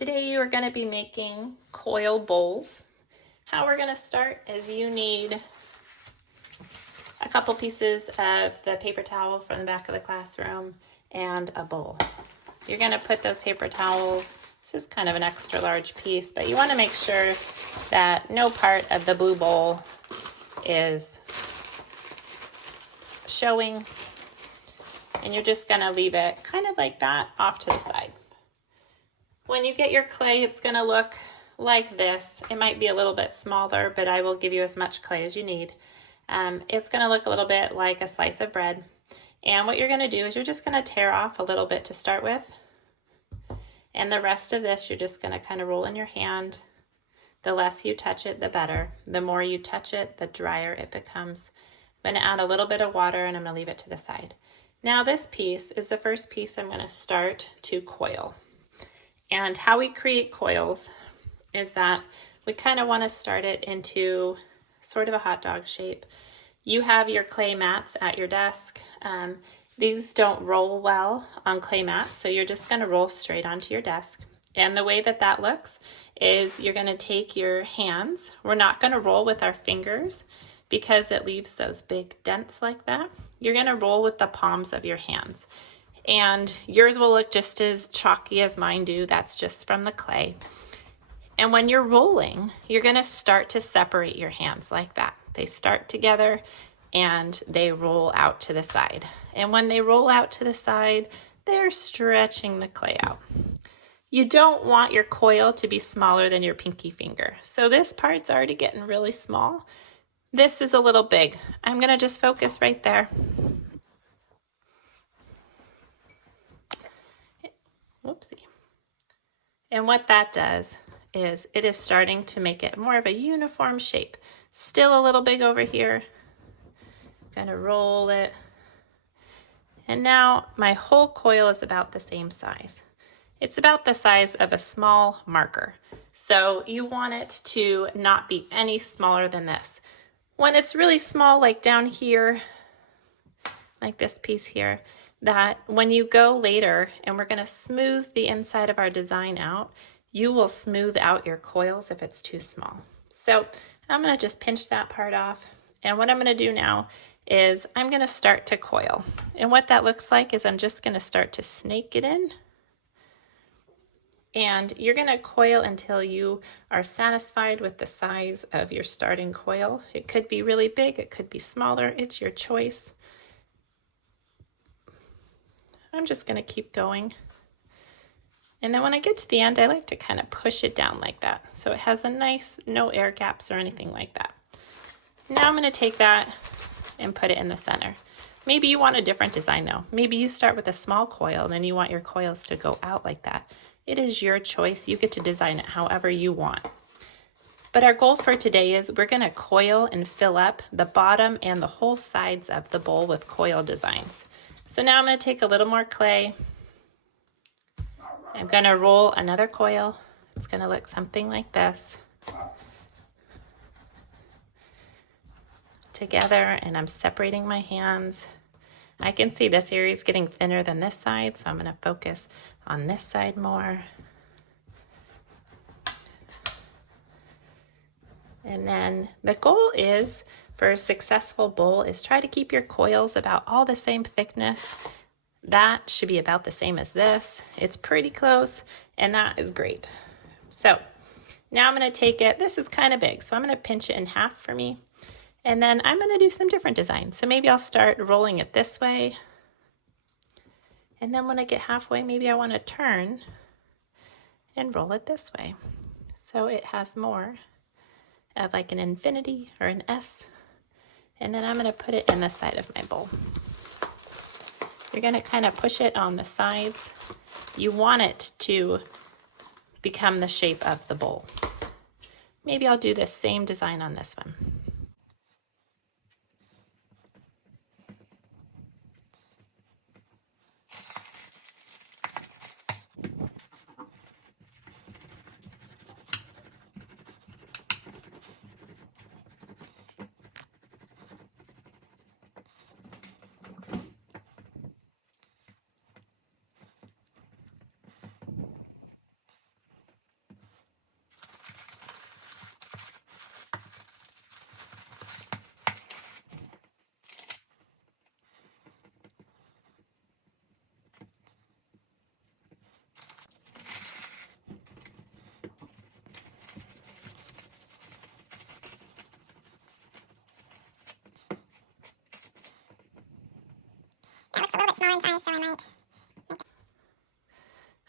Today you are going to be making coil bowls. How we're going to start is you need a couple pieces of the paper towel from the back of the classroom and a bowl. You're going to put those paper towels, this is kind of an extra large piece, but you want to make sure that no part of the blue bowl is showing, and you're just going to leave it kind of like that off to the side. When you get your clay, it's going to look like this. It might be a little bit smaller, but I will give you as much clay as you need. It's going to look a little bit like a slice of bread. And what you're going to do is you're just going to tear off a little bit to start with. And the rest of this, you're just going to kind of roll in your hand. The less you touch it, the better. The more you touch it, the drier it becomes. I'm going to add a little bit of water and I'm going to leave it to the side. Now this piece is the first piece I'm going to start to coil. And how we create coils is that we kind of want to start it into sort of a hot dog shape. You have your clay mats at your desk. These don't roll well on clay mats, so you're just going to roll straight onto your desk. And the way that that looks is you're going to take your hands. We're not going to roll with our fingers because it leaves those big dents like that. You're going to roll with the palms of your hands. And yours will look just as chalky as mine do. That's just from the clay. And when you're rolling, you're going to start to separate your hands like that. They start together and they roll out to the side. And when they roll out to the side, they're stretching the clay out. You don't want your coil to be smaller than your pinky finger. So this part's already getting really small. This is a little big. I'm going to just focus right there. Whoopsie. And what that does is it is starting to make it more of a uniform shape. Still a little big over here. Gonna roll it. And now my whole coil is about the same size. It's about the size of a small marker. So you want it to not be any smaller than this. When it's really small, like down here, like this piece here, that when you go later and we're going to smooth the inside of our design out, you will smooth out your coils if it's too small. So I'm going to just pinch that part off. And what I'm going to do now is I'm going to start to coil. And what that looks like is I'm just going to start to snake it in. And you're going to coil until you are satisfied with the size of your starting coil. It could be really big, it could be smaller, it's your choice. I'm just going to keep going. And then when I get to the end, I like to kind of push it down like that. So it has a nice, no air gaps or anything like that. Now I'm going to take that and put it in the center. Maybe you want a different design though. Maybe you start with a small coil and then you want your coils to go out like that. It is your choice. You get to design it however you want. But our goal for today is we're going to coil and fill up the bottom and the whole sides of the bowl with coil designs. So now I'm going to take a little more clay. I'm going to roll another coil. It's going to look something like this. Together, and I'm separating my hands. I can see this area is getting thinner than this side, so I'm going to focus on this side more. And then the goal is, for a successful bowl, is try to keep your coils about all the same thickness. That should be about the same as this. It's pretty close, and that is great. So now I'm going to take it. This is kind of big, so I'm going to pinch it in half for me. And then I'm going to do some different designs. So maybe I'll start rolling it this way. And then when I get halfway, maybe I want to turn and roll it this way. So it has more of like an infinity or an S. And then I'm going to put it in the side of my bowl. You're going to kind of push it on the sides. You want it to become the shape of the bowl. Maybe I'll do the same design on this one. orange eyes, so I might.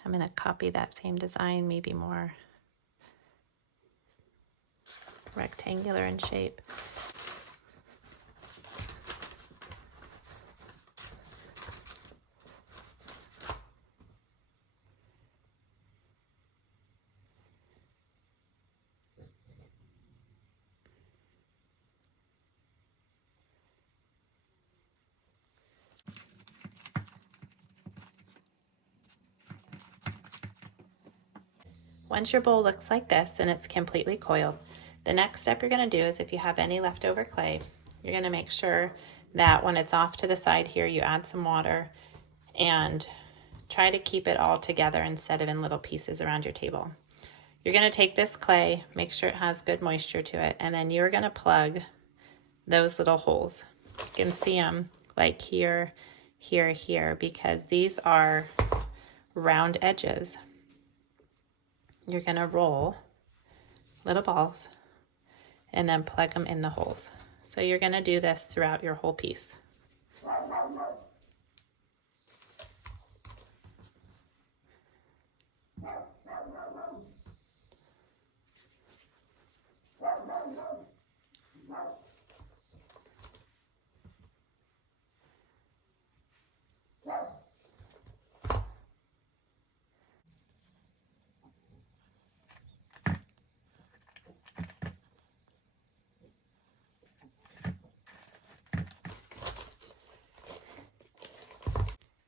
I'm going to copy that same design, maybe more rectangular in shape. Once your bowl looks like this and it's completely coiled, the next step you're going to do is, if you have any leftover clay, you're going to make sure that when it's off to the side here, you add some water and try to keep it all together instead of in little pieces around your table. You're going to take this clay, make sure it has good moisture to it, and then you're going to plug those little holes. You can see them like here, here, here, because these are round edges. You're going to roll little balls and then plug them in the holes. So you're going to do this throughout your whole piece.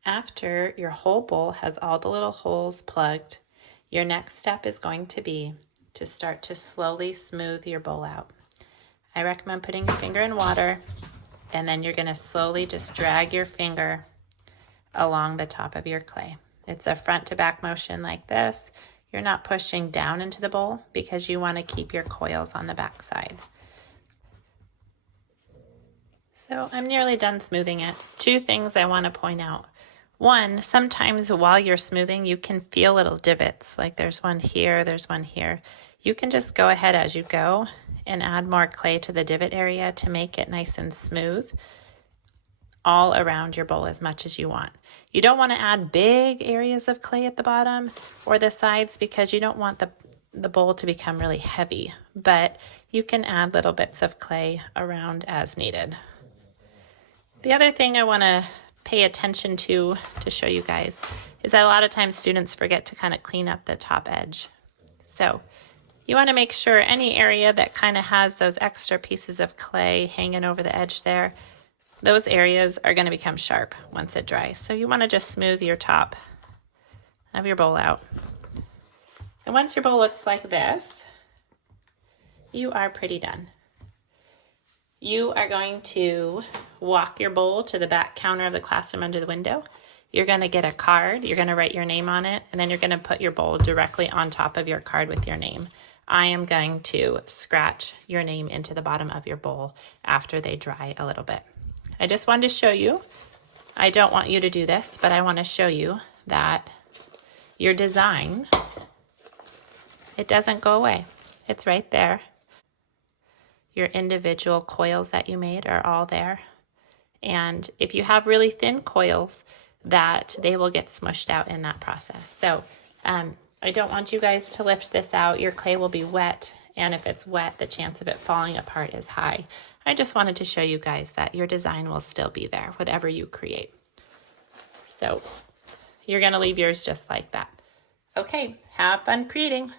After your whole bowl has all the little holes plugged, your next step is going to be to start to slowly smooth your bowl out. I recommend putting your finger in water, and then you're going to slowly just drag your finger along the top of your clay. It's a front to back motion like this. You're not pushing down into the bowl because you want to keep your coils on the back side. So I'm nearly done smoothing it. Two things I want to point out. One, sometimes while you're smoothing, you can feel little divots. Like there's one here, there's one here. You can just go ahead as you go and add more clay to the divot area to make it nice and smooth all around your bowl as much as you want. You don't want to add big areas of clay at the bottom or the sides because you don't want the bowl to become really heavy, but you can add little bits of clay around as needed. The other thing I want to pay attention to show you guys is that a lot of times students forget to kind of clean up the top edge. So you want to make sure any area that kind of has those extra pieces of clay hanging over the edge there, those areas are going to become sharp once it dries. So you want to just smooth your top of your bowl out. And once your bowl looks like this, you are pretty done. You are going to walk your bowl to the back counter of the classroom under the window. You're going to get a card. You're going to write your name on it, and then you're going to put your bowl directly on top of your card with your name. I am going to scratch your name into the bottom of your bowl after they dry a little bit. I just wanted to show you. I don't want you to do this, but I want to show you that your design, it doesn't go away. It's right there. Your individual coils that you made are all there. And if you have really thin coils, that they will get smushed out in that process. So I don't want you guys to lift this out. Your clay will be wet, and if it's wet, the chance of it falling apart is high. I just wanted to show you guys that your design will still be there, whatever you create. So you're going to leave yours just like that. Okay, have fun creating.